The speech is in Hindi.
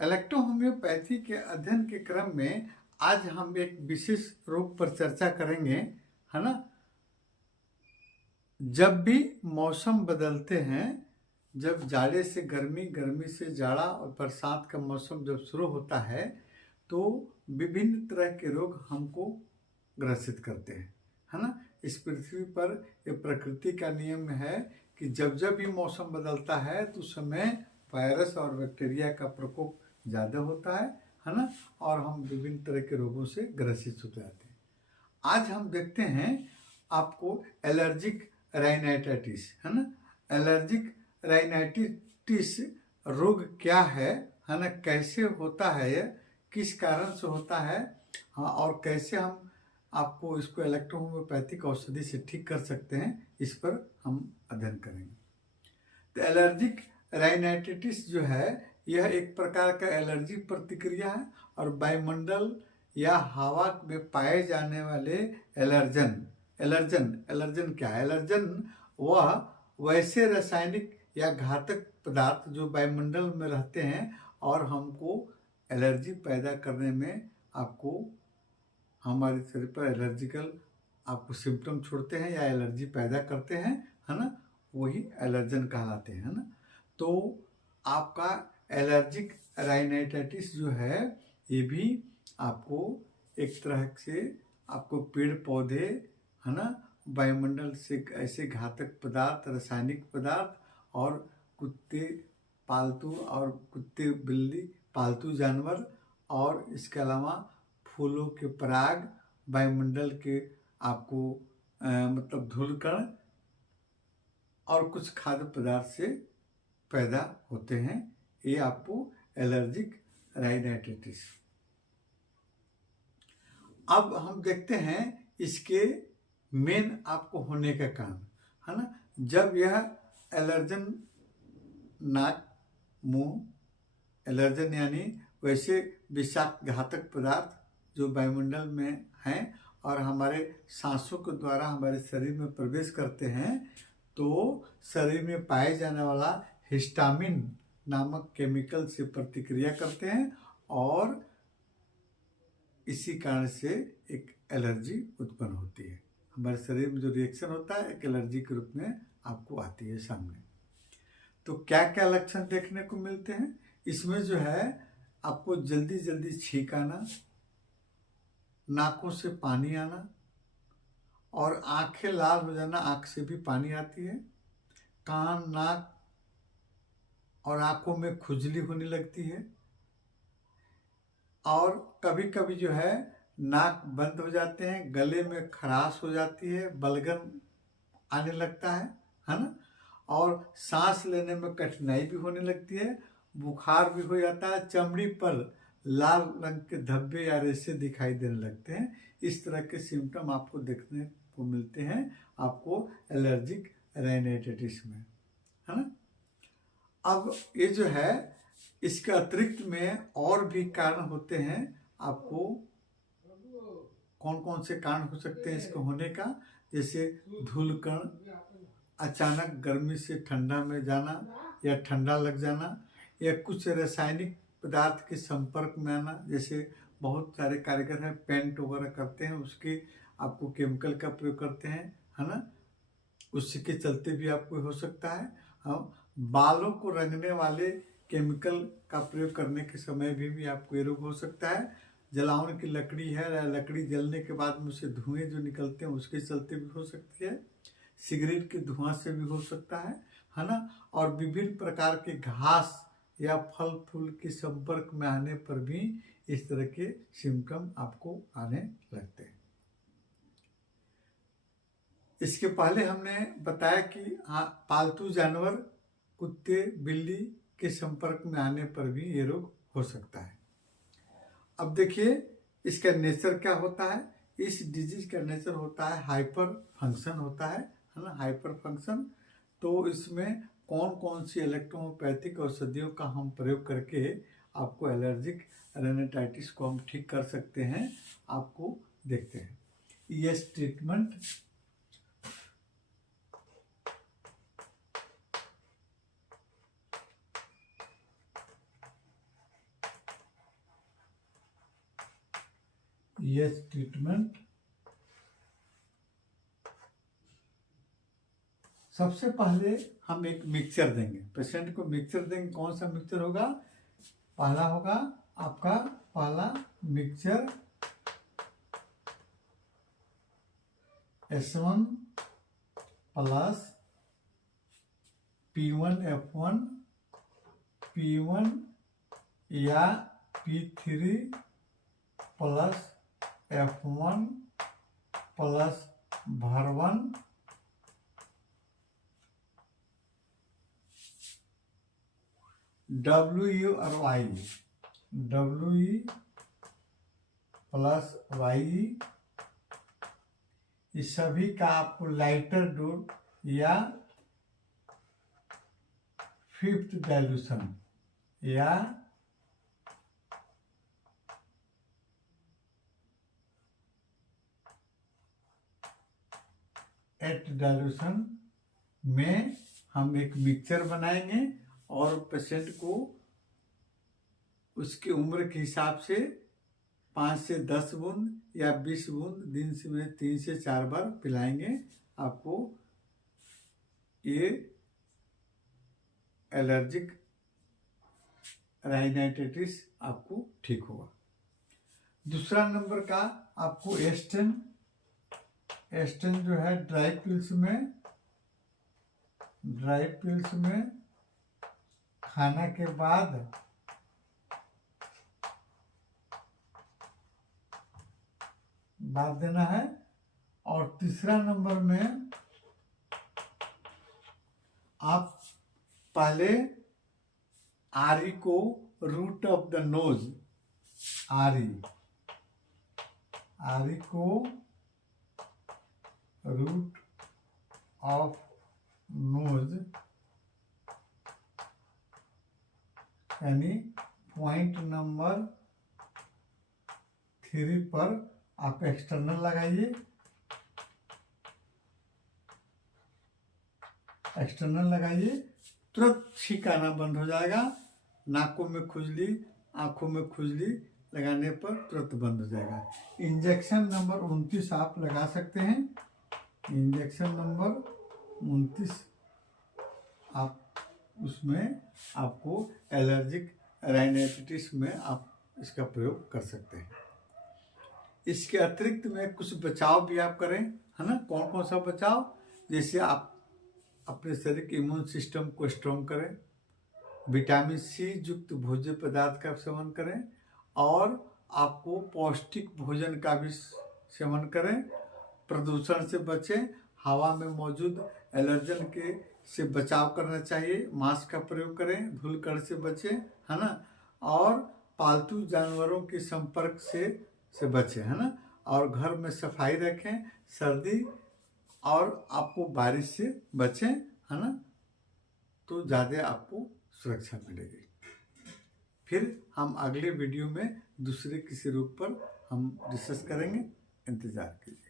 इलेक्ट्रोहोम्योपैथी के अध्ययन के क्रम में आज हम एक विशेष रोग पर चर्चा करेंगे, है ना। जब भी मौसम बदलते हैं, जब जाड़े से गर्मी, गर्मी से जाड़ा और बरसात का मौसम जब शुरू होता है तो विभिन्न तरह के रोग हमको ग्रसित करते हैं, है ना। इस पृथ्वी पर ये प्रकृति का नियम है कि जब जब भी मौसम बदलता है तो उस समय वायरस और बैक्टीरिया का प्रकोप ज़्यादा होता है ना, और हम विभिन्न तरह के रोगों से ग्रसित हो जाते हैं। आज हम देखते हैं आपको एलर्जिक राइनाइटिस, है ना। एलर्जिक राइनाइटिस रोग क्या है ना, कैसे होता है, ये किस कारण से होता है, हाँ, और कैसे हम आपको इसको इलेक्ट्रोहोम्योपैथिक औषधि से ठीक कर सकते हैं, इस पर हम अध्ययन करेंगे। तो एलर्जिक राइनाइटिस जो है यह एक प्रकार का एलर्जी प्रतिक्रिया है और वायुमंडल या हवा में पाए जाने वाले एलर्जन क्या है? एलर्जन वह वैसे रासायनिक या घातक पदार्थ जो वायुमंडल में रहते हैं और हमको एलर्जी पैदा करने में आपको हमारे शरीर पर एलर्जिकल आपको सिम्टम छोड़ते हैं या एलर्जी पैदा करते हैं, है ना, वही एलर्जन कहलाते हैं, ना। तो आपका एलर्जिक राइनाइटिस जो है ये भी आपको एक तरह से आपको पेड़ पौधे, है ना, वायुमंडल से ऐसे घातक पदार्थ, रासायनिक पदार्थ और कुत्ते पालतू और कुत्ते बिल्ली पालतू जानवर और इसके अलावा फूलों के पराग, वायुमंडल के आपको मतलब धूलकण और कुछ खाद्य पदार्थ से पैदा होते हैं। ये आपको एलर्जिक राइनाइटिस। अब हम देखते हैं इसके मेन आपको होने का कारण, है ना। जब यह एलर्जन नाक, मुंह, एलर्जन यानी वैसे विषाक्त घातक पदार्थ जो वायुमंडल में हैं और हमारे सांसों के द्वारा हमारे शरीर में प्रवेश करते हैं, तो शरीर में पाए जाने वाला हिस्टामिन नामक केमिकल से प्रतिक्रिया करते हैं और इसी कारण से एक एलर्जी उत्पन्न होती है। हमारे शरीर में जो रिएक्शन होता है एक एलर्जी के रूप में आपको आती है सामने। तो क्या क्या लक्षण देखने को मिलते हैं इसमें? जो है आपको जल्दी जल्दी छींक आना, नाकों से पानी आना और आंखें लाल हो जाना, आंख से भी पानी आती है, कान, नाक और आंखों में खुजली होने लगती है और कभी कभी जो है नाक बंद हो जाते हैं, गले में खराश हो जाती है, बलगम आने लगता है ना, और सांस लेने में कठिनाई भी होने लगती है, बुखार भी हो जाता है, चमड़ी पर लाल रंग के धब्बे या रेशे दिखाई देने लगते हैं। इस तरह के सिम्टम आपको देखने को मिलते हैं आपको एलर्जिक राइनाइटिस में, है ना। अब ये जो है इसके अतिरिक्त में और भी कारण होते हैं। आपको कौन कौन से कारण हो सकते हैं इसको होने का? जैसे धूलकण, अचानक गर्मी से ठंडा में जाना या ठंडा लग जाना, या कुछ रासायनिक पदार्थ के संपर्क में आना। जैसे बहुत सारे कारीगर हैं पेंट वगैरह करते हैं, उसके आपको केमिकल का प्रयोग करते हैं, है ना, उसके चलते भी आपको हो सकता है। हम बालों को रंगने वाले केमिकल का प्रयोग करने के समय भी आपको ये रोग हो सकता है। जलावन की लकड़ी है, लकड़ी जलने के बाद में उसे धुएं जो निकलते हैं उसके चलते भी हो सकती है। सिगरेट के धुआं से भी हो सकता है ना। और विभिन्न प्रकार के घास या फल फूल के संपर्क में आने पर भी इस तरह के सिम्टम आपको आने लगते हैं। इसके पहले हमने बताया कि हाँ, पालतू जानवर कुत्ते बिल्ली के संपर्क में आने पर भी ये रोग हो सकता है। अब देखिए इसका नेचर क्या होता है। इस डिजीज का नेचर होता है हाइपर फंक्शन होता है ना, हाइपर फंक्शन। तो इसमें कौन कौन सी इलेक्ट्रोहोम्योपैथिक औषधियों का हम प्रयोग करके आपको एलर्जिक राइनाइटिस को हम ठीक कर सकते हैं, आपको देखते हैं। Yes treatment, pH treatment. सबसे पहले हम एक मिक्सचर देंगे पेशेंट को। मिक्सचर देंगे, कौन सा मिक्सचर होगा? पहला होगा आपका पहला mixture S1 plus P1F1 P1 या P3 प्लस F1 प्लस भर1 WE और YE, WE प्लस YE, इस सभी का आपको लाइटर डोज या 5th डाइल्यूशन या एट डाइल्यूशन में हम एक मिक्सचर बनाएंगे और पेशेंट को उसकी उम्र के हिसाब से 5 से 10 बूंद या 20 बूंद दिन में 3 से 4 बार पिलाएंगे। आपको ये एलर्जिक राइनाइटिस आपको ठीक होगा। दूसरा नंबर का आपको एस्टेन जो है ड्राई पिल्स में खाना के बाद देना है। और तीसरा नंबर में आप पहले आरी को रूट ऑफ द नोज, आरी को रूट ऑफ नोज यानी पॉइंट नंबर 3 पर आप एक्सटर्नल लगाइए। तुरंत छींक आना बंद हो जाएगा। नाकों में खुजली, आंखों में खुजली लगाने पर तुरंत बंद हो जाएगा। इंजेक्शन नंबर 29 आप लगा सकते हैं। इंजेक्शन नंबर 29 आप उसमें आपको एलर्जिक राइनाइटिस में आप इसका प्रयोग कर सकते हैं। इसके अतिरिक्त में कुछ बचाव भी आप करें, है ना। कौन कौन सा बचाव? जैसे आप अपने शरीर के इम्यून सिस्टम को स्ट्रॉन्ग करें, विटामिन सी युक्त भोज्य पदार्थ का सेवन करें और आपको पौष्टिक भोजन का भी सेवन करें। प्रदूषण से बचें, हवा में मौजूद एलर्जन के से बचाव करना चाहिए। मास्क का प्रयोग करें, धूलकण से बचें, है ना। और पालतू जानवरों के संपर्क से बचें, है ना। और घर में सफाई रखें, सर्दी और आपको बारिश से बचें, है ना। तो ज़्यादा आपको सुरक्षा मिलेगी। फिर हम अगले वीडियो में दूसरे किसी रोग पर हम डिस्कस करेंगे। इंतज़ार कीजिए।